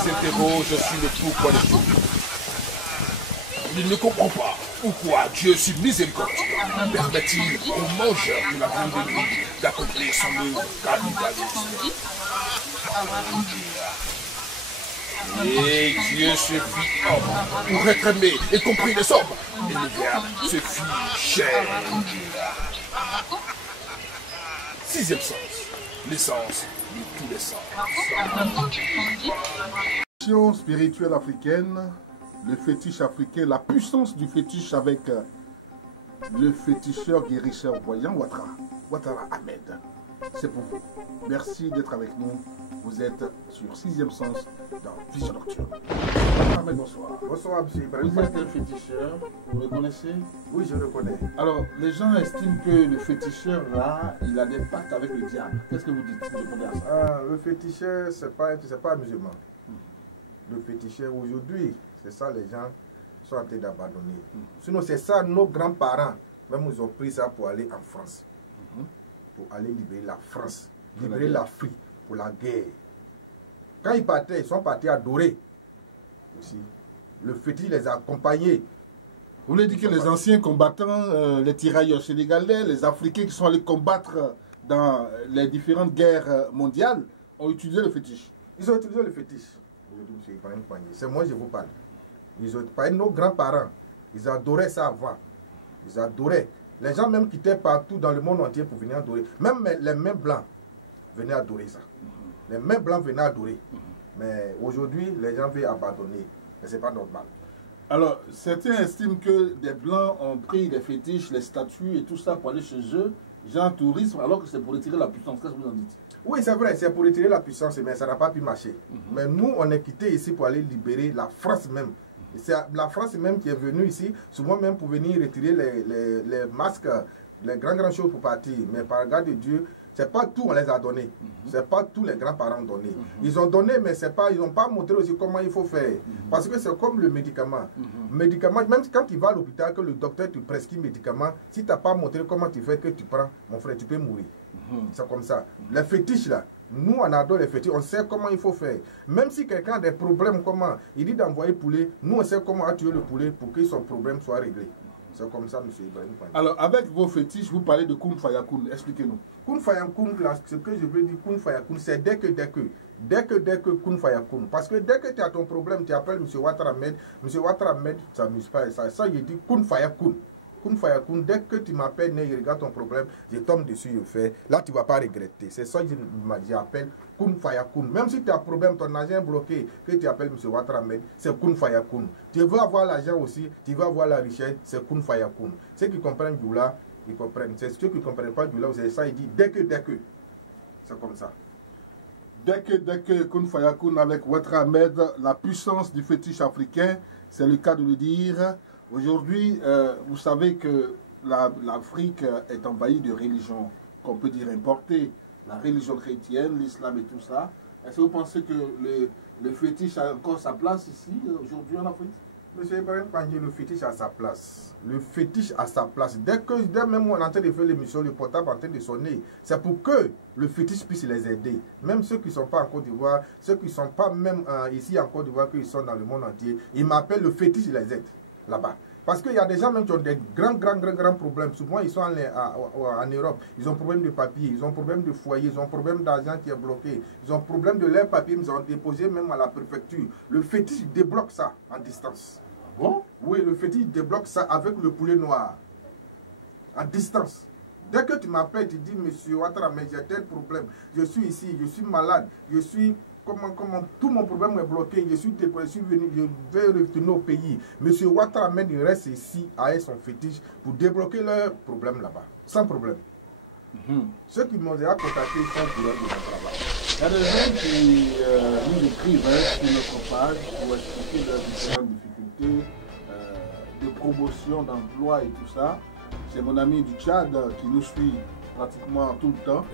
s'interroge sur le pourquoi des choses. Il ne comprend pas pourquoi Dieu, sur miséricordieux, permet-il aux mangeurs de la viande de vie d'accomplir son œuvre capitaliste. Et Dieu se fit homme pour être aimé et compris des hommes. Et le Verbe se fit chair. Sixième sens, l'essence de tous les sens. Spirituelle africaine, le fétiche africain, la puissance du fétiche avec le féticheur guérisseur voyant Ouattara Ahmed. C'est pour vous. Merci d'être avec nous. Vous êtes sur Sixième Sens dans Vision Nocturne. Ahmed, bonsoir. Bonsoir, monsieur Ibrahim. Vous êtes un féticheur, vous le connaissez? Oui, je le connais. Alors, les gens estiment que le féticheur, là, il a des pactes avec le diable. Qu'est-ce que vous dites? Vous répondez à ça? Le féticheur, c'est pas musulman. Le féticheur, aujourd'hui, c'est ça, les gens sont en train d'abandonner. Sinon, c'est ça, nos grands-parents, même ils ont pris ça pour aller en France. Pour aller libérer la France, libérer l'Afrique pour la guerre. Quand ils partaient, ils sont partis adorer aussi. Le fétiche les a accompagnés. Vous voulez dire que les anciens combattants, les tirailleurs sénégalais, les Africains qui sont allés combattre dans les différentes guerres mondiales, ont utilisé le fétiche? Ils ont utilisé le fétiche. C'est moi je vous parle. Ils ont parlé nos grands-parents. Ils adoraient ça avant. Ils adoraient. Les gens même quittaient partout dans le monde entier pour venir adorer. Même les mains blancs venaient adorer ça. Les mains blancs venaient adorer. Mais aujourd'hui, les gens veulent abandonner. Mais ce n'est pas normal. Alors, certains estiment que des blancs ont pris des fétiches, les statues et tout ça pour aller chez eux, genre tourisme, alors que c'est pour retirer la puissance. Qu'est-ce que vous en dites? Oui, c'est vrai, c'est pour retirer la puissance, mais ça n'a pas pu marcher. Mais nous, on est quitté ici pour aller libérer la France même. C'est la France même qui est venue ici, souvent même pour venir retirer les masques, les grandes choses pour partir. Mais par regard de Dieu, c'est pas tout on les a donnés. C'est pas tous les grands-parents donnés. Ils ont donné, mais c'est pas, ils n'ont pas montré aussi comment il faut faire. Parce que c'est comme le médicament. Médicament, même quand tu vas à l'hôpital, que le docteur te prescrit médicament, si tu n'as pas montré comment tu fais que tu prends, mon frère, tu peux mourir. C'est comme ça. Les fétiches là, nous on adore les fétiches, on sait comment il faut faire. Même si quelqu'un a des problèmes, comment il dit d'envoyer poulet, nous on sait comment tuer le poulet pour que son problème soit réglé. C'est comme ça, monsieur Ibrahim. Alors, avec vos fétiches, vous parlez de Kun Faya Kun. Expliquez-nous. Kun Faya Kun, ce que je veux dire, Kun Faya Kun, c'est dès que Kun Faya Kun. Parce que dès que tu as ton problème, tu appelles monsieur Ouattara Ahmed. Monsieur Ouattara Ahmed, ça ne m'amuse pas. Ça, je dis Kun Faya Kun. Kun Faya Kun, dès que tu m'appelles, je regarde ton problème, je tombe dessus, je fais. Là, tu ne vas pas regretter. C'est ça que j'appelle Kun Faya Kun. Même si tu as un problème, ton argent est bloqué, que tu appelles M. Ouattara Ahmed, c'est Kun Faya Kun. Tu veux avoir l'argent aussi, tu veux avoir la richesse, c'est Kun Faya Kun. Ceux qui comprennent Djoula, ils comprennent. C'est ceux qui ne comprennent pas Djoula, c'est ça, il dit dès que. C'est comme ça. Dès que Kun Faya Kun avec Ouattara Ahmed, la puissance du fétiche africain, c'est le cas de le dire. Aujourd'hui, vous savez que l'Afrique est envahie de religions qu'on peut dire importées. La religion chrétienne, l'islam et tout ça. Est-ce que vous pensez que le fétiche a encore sa place ici, aujourd'hui en Afrique? Monsieur Ibrahim Pandje, le fétiche a sa place. Le fétiche a sa place. Dès même on est en train de faire l'émission, le portable est en train de sonner, c'est pour que le fétiche puisse les aider. Même ceux qui ne sont pas en Côte d'Ivoire, ceux qui ne sont pas même ici en Côte d'Ivoire, qu'ils sont dans le monde entier, ils m'appellent le fétiche, ils les aident là-bas. Parce qu'il y a des gens même qui ont des grands problèmes. Souvent, ils sont en Europe. Ils ont problème de papier, ils ont problème de foyer, ils ont problème d'argent qui est bloqué. Ils ont problème de leur papier, ils ont déposé même à la préfecture. Le fétiche débloque ça en distance. Bon? Oui, le fétiche débloque ça avec le poulet noir. En distance. Dès que tu m'appelles, tu dis, monsieur Ouattara, mais j'ai tel problème. Je suis ici, je suis malade, je suis... Comment tout mon problème est bloqué, je suis dépressif, je vais retourner au pays. Monsieur Ouattara Ahmed, il reste ici avec son fétiche pour débloquer leurs problèmes là-bas, sans problème. Ceux qui m'ont déjà contacté font pour leur travail. Il y a des gens qui nous écrivent sur notre page pour expliquer leurs différentes difficultés de promotion, d'emploi et tout ça. C'est mon ami du Tchad qui nous suit pratiquement tout le temps.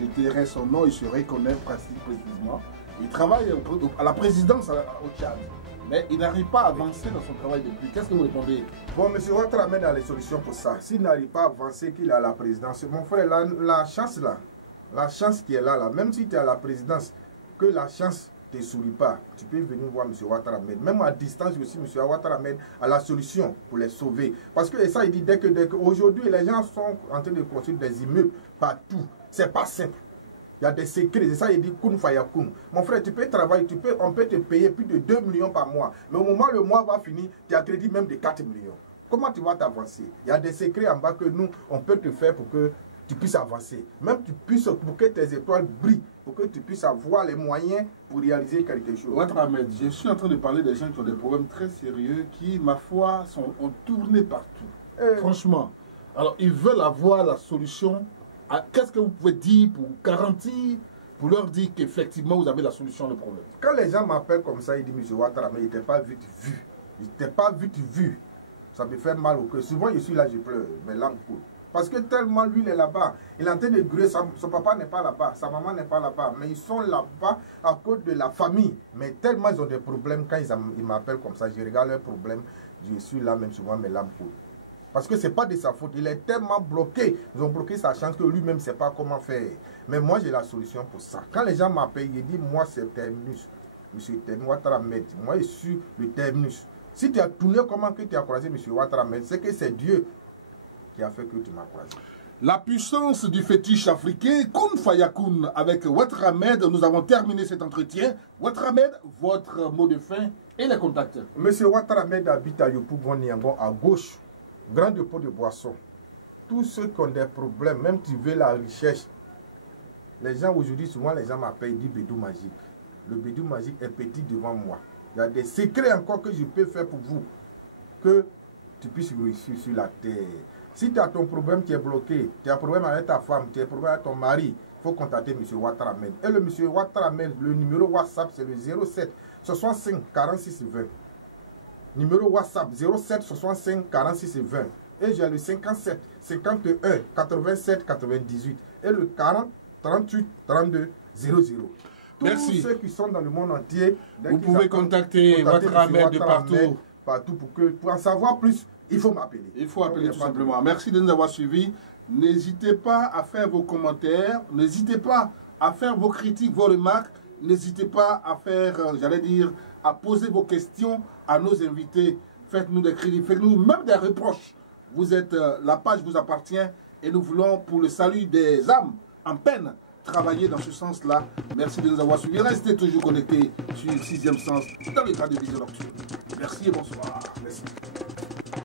Je dirai son nom, il se reconnaît précisément. Il travaille à la présidence au Tchad. mais il n'arrive pas à avancer dans son travail depuis. Qu'est-ce que vous répondez? Bon, M. Ouattara a les solutions pour ça. S'il n'arrive pas à avancer, qu'il a la présidence, mon frère, la chance là, la chance qui est là, même si tu es à la présidence, que la chance ne te sourit pas, tu peux venir voir M. Ouattara. Même à distance aussi, M. Ouattara a la solution pour les sauver. Parce que ça, il dit dès que aujourd'hui, les gens sont en train de construire des immeubles partout. C'est pas simple. Il y a des secrets, c'est ça, il dit kun fayakun. Mon frère, tu peux travailler, on peut te payer plus de 2 millions par mois. Mais au moment où le mois va finir, tu as crédit même de 4 millions. Comment tu vas t'avancer? Il y a des secrets en bas que nous, on peut te faire pour que tu puisses avancer. Même pour que tes étoiles brillent, pour que tu puisses avoir les moyens pour réaliser quelque chose. Ouattara Ahmed, je suis en train de parler des gens qui ont des problèmes très sérieux, qui, ma foi, ont tourné partout. Franchement. Alors, ils veulent avoir la solution. Qu'est-ce que vous pouvez dire pour garantir, pour leur dire qu'effectivement vous avez la solution au problème? Quand les gens m'appellent comme ça, ils disent M. Ouattara, mais il n'était pas vite vu. Il n'était pas vite vu. Ça me fait mal au cœur. Souvent, je suis là, je pleure, mes larmes coulent. Parce que tellement lui, il est là-bas. Il est en train de gruer. Son papa n'est pas là-bas, sa maman n'est pas là-bas. Mais ils sont là-bas à cause de la famille. Mais tellement ils ont des problèmes. Quand ils m'appellent comme ça, je regarde leurs problèmes. Je suis là, même souvent, mes larmes coulent. Parce que ce n'est pas de sa faute. Il est tellement bloqué. Ils ont bloqué sa chance que lui-même ne sait pas comment faire. Mais moi, j'ai la solution pour ça. Quand les gens m'appellent, ils disent, moi, c'est terminus. Monsieur Ouattara Ahmed. Moi, je suis le terminus. Si tu as tourné, comment que tu as croisé M. Ouattara Ahmed? C'est que c'est Dieu qui a fait que tu m'as croisé. La puissance du fétiche africain, Kun Fayakun, avec Ouattara Ahmed, nous avons terminé cet entretien. Ouattara Ahmed, votre mot de fin et les contacts. M. Ouattara Ahmed habite à Yopougon Niango, à gauche. Grand dépôt de boissons. Tous ceux qui ont des problèmes, même tu veux la recherche, les gens aujourd'hui, souvent les gens m'appellent, du bédou magique. Le bédou magique est petit devant moi. Il y a des secrets encore que je peux faire pour vous, que tu puisses réussir sur la terre. Si tu as ton problème qui est bloqué, tu as un problème avec ta femme, tu as un problème avec ton mari, il faut contacter M. Ouattara Ahmed. Et le M. Ouattara Ahmed, le numéro WhatsApp, c'est le 07 65 46 20. Numéro WhatsApp 07 65 46 20. Et j'ai le 57 51 87 98. Et le 40 38 32 00. Merci. Tous ceux qui sont dans le monde entier, vous pouvez contacter Ouattara Ahmed de partout. Partout pour en savoir plus, il faut m'appeler. Il faut appeler tout simplement. Merci de nous avoir suivis. N'hésitez pas à faire vos commentaires. N'hésitez pas à faire vos critiques, vos remarques. N'hésitez pas à faire, j'allais dire, à poser vos questions à nos invités. Faites-nous des critiques, faites-nous même des reproches. Vous êtes, la page vous appartient et nous voulons, pour le salut des âmes en peine, travailler dans ce sens-là. Merci de nous avoir suivis. Restez toujours connectés sur 6e Sens dans le cadre de Vision Nocturne. Merci et bonsoir. Merci.